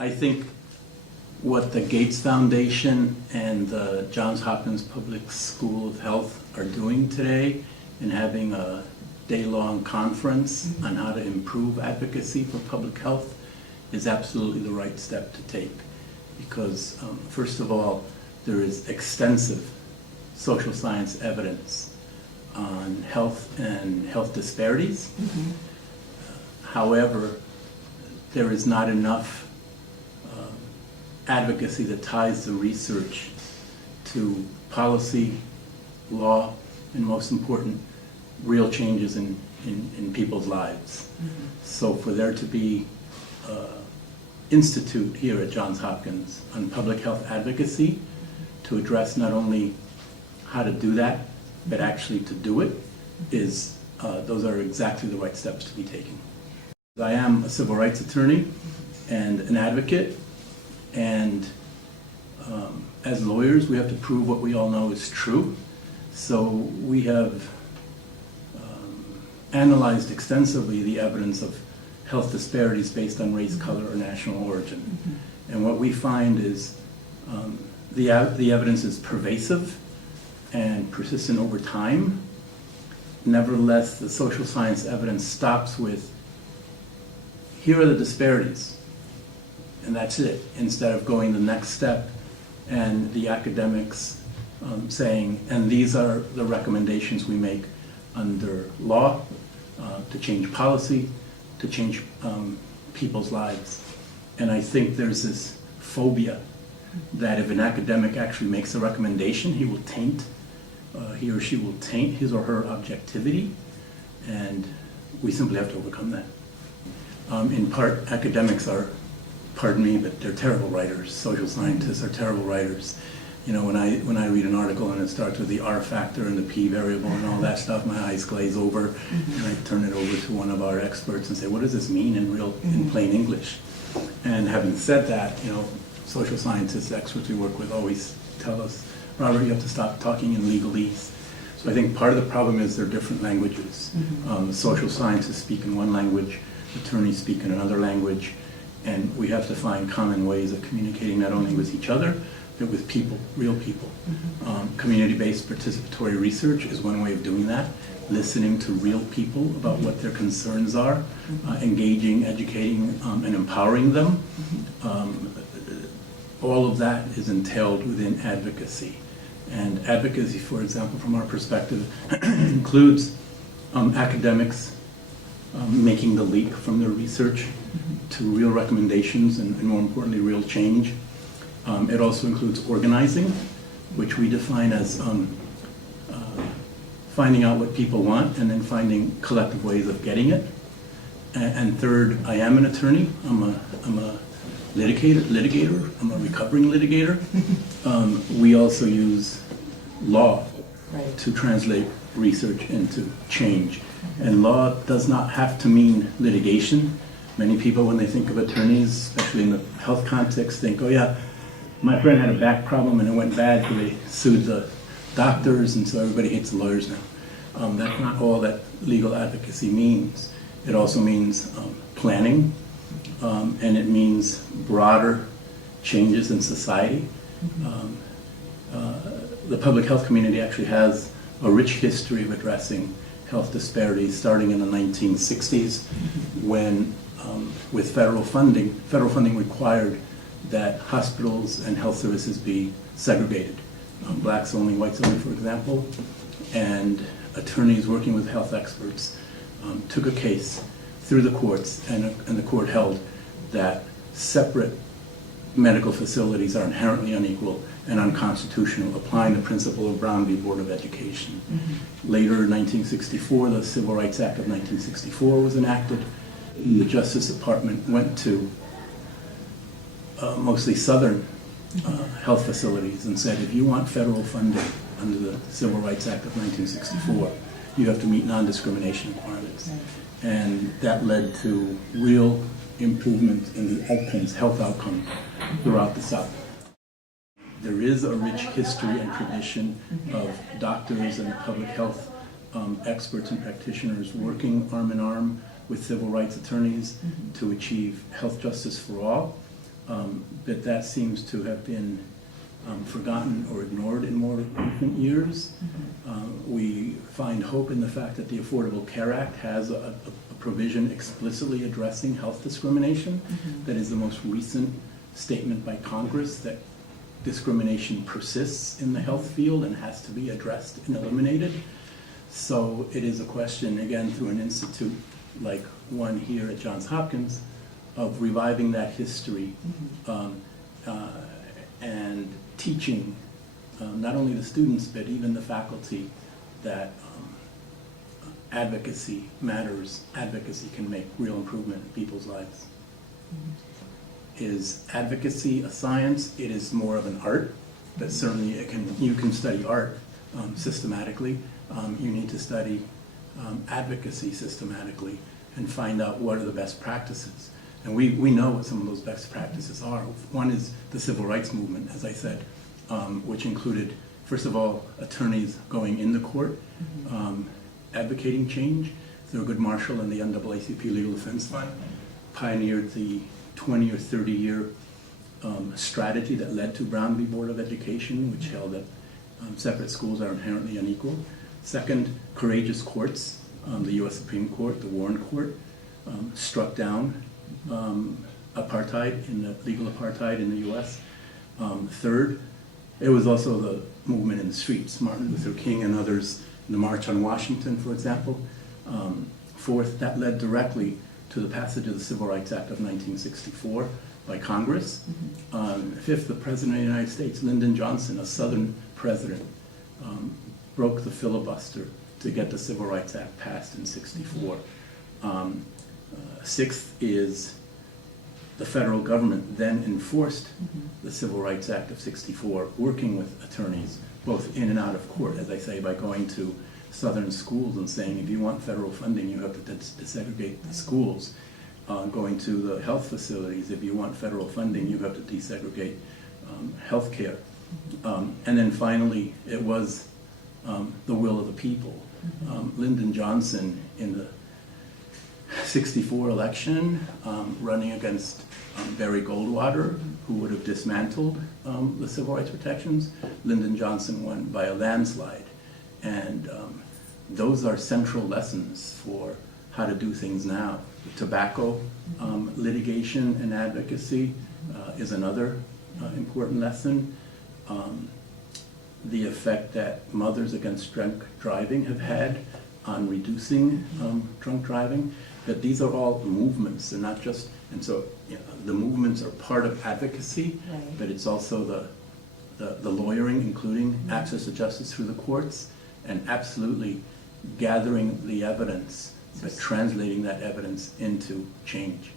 I think what the Gates Foundation and the Johns Hopkins Public School of Health are doing today in having a day-long conference on how to improve advocacy for public health is absolutely the right step to take. Because first of all, there is extensive social science evidence on health and health disparities. However, there is not enough advocacy that ties the research to policy, law, and most important, real changes in people's lives. So for there to be an institute here at Johns Hopkins on public health advocacy to address not only how to do that, but actually to do it, is those are exactly the right steps to be taken. I am a civil rights attorney and an advocate, and as lawyers we have to prove what we all know is true. So we have analyzed extensively the evidence of health disparities based on race, color, or national origin. And what we find is the evidence is pervasive and persistent over time. Nevertheless, the social science evidence stops with, here are the disparities, and that's it, instead of going the next step and the academics saying, and these are the recommendations we make under law to change policy, to change people's lives. And I think there's this phobia that if an academic actually makes a recommendation, he or she will taint his or her objectivity, and we simply have to overcome that. In part, academics are, pardon me, but they're terrible writers. Social scientists are terrible writers. You know, when I read an article and it starts with the R factor and the P variable and all that stuff, my eyes glaze over, and I turn it over to one of our experts and say, what does this mean in plain English? And having said that, you know, social scientists, experts we work with always tell us, Robert, you have to stop talking in legalese. So I think part of the problem is they're different languages. Social scientists speak in one language, attorneys speak in another language, and we have to find common ways of communicating not only with each other, but with people, real people. Community-based participatory research is one way of doing that, listening to real people about what their concerns are, engaging, educating, and empowering them. All of that is entailed within advocacy. And advocacy, for example, from our perspective, includes academics making the leap from their research to real recommendations and more importantly, real change. It also includes organizing, which we define as finding out what people want and then finding collective ways of getting it. And third, I am an attorney. I'm a litigator. I'm a recovering litigator. We also use law to translate research into change. And law does not have to mean litigation. Many people, when they think of attorneys, especially in the health context, think, oh yeah, my friend had a back problem and it went bad because they sued the doctors, and so everybody hates the lawyers now. That's not all that legal advocacy means. It also means planning, and it means broader changes in society. The public health community actually has a rich history of addressing health disparities, starting in the 1960s when, with federal funding required that hospitals and health services be segregated. Blacks only, whites only, for example. And attorneys working with health experts took a case through the courts, and the court held that separate medical facilities are inherently unequal and unconstitutional, applying the principle of Brown v. Board of Education. Later, in 1964, the Civil Rights Act of 1964 was enacted. The Justice Department went to mostly southern health facilities and said, if you want federal funding under the Civil Rights Act of 1964, you have to meet non-discrimination requirements. And that led to real improvement in the outcomes, health outcomes throughout the South. There is a rich history and tradition of doctors and public health experts and practitioners working arm in arm with civil rights attorneys to achieve health justice for all. but that seems to have been forgotten or ignored in more recent years. We find hope in the fact that the Affordable Care Act has a provision explicitly addressing health discrimination. That is the most recent statement by Congress that discrimination persists in the health field and has to be addressed and eliminated. So it is a question, again, through an institute like one here at Johns Hopkins, of reviving that history and teaching not only the students but even the faculty that advocacy matters. Advocacy can make real improvement in people's lives. Is advocacy a science? It is more of an art, but certainly you can study art systematically. You need to study advocacy systematically and find out what are the best practices. And we know what some of those best practices are. One is the civil rights movement, as I said, which included, first of all, attorneys going in the court, advocating change. Thurgood Marshall and the NAACP Legal Defense Fund pioneered the 20 or 30 year strategy that led to Brown v. Board of Education, which held that separate schools are inherently unequal. Second, courageous courts, the U.S. Supreme Court, the Warren Court, struck down apartheid, legal apartheid in the U.S. Third, it was also the movement in the streets, Martin Luther King and others, the March on Washington, for example. Fourth, that led directly to the passage of the Civil Rights Act of 1964 by Congress. Fifth, the President of the United States, Lyndon Johnson, a Southern president, broke the filibuster to get the Civil Rights Act passed in '64. Sixth is the federal government then enforced the Civil Rights Act of '64, working with attorneys, both in and out of court, as I say, by going to Southern schools and saying, if you want federal funding, you have to desegregate the schools. Going to the health facilities, if you want federal funding, you have to desegregate health care. And then finally, it was the will of the people. Lyndon Johnson in the '64 election, running against Barry Goldwater, who would have dismantled the civil rights protections. Lyndon Johnson won by a landslide. And those are central lessons for how to do things now. Tobacco litigation and advocacy is another important lesson. The effect that Mothers Against Drunk Driving have had on reducing drunk driving, that these are all movements. They're not just, and so the movements are part of advocacy, right, but it's also the lawyering, including access to justice through the courts, and absolutely gathering the evidence, but translating that evidence into change.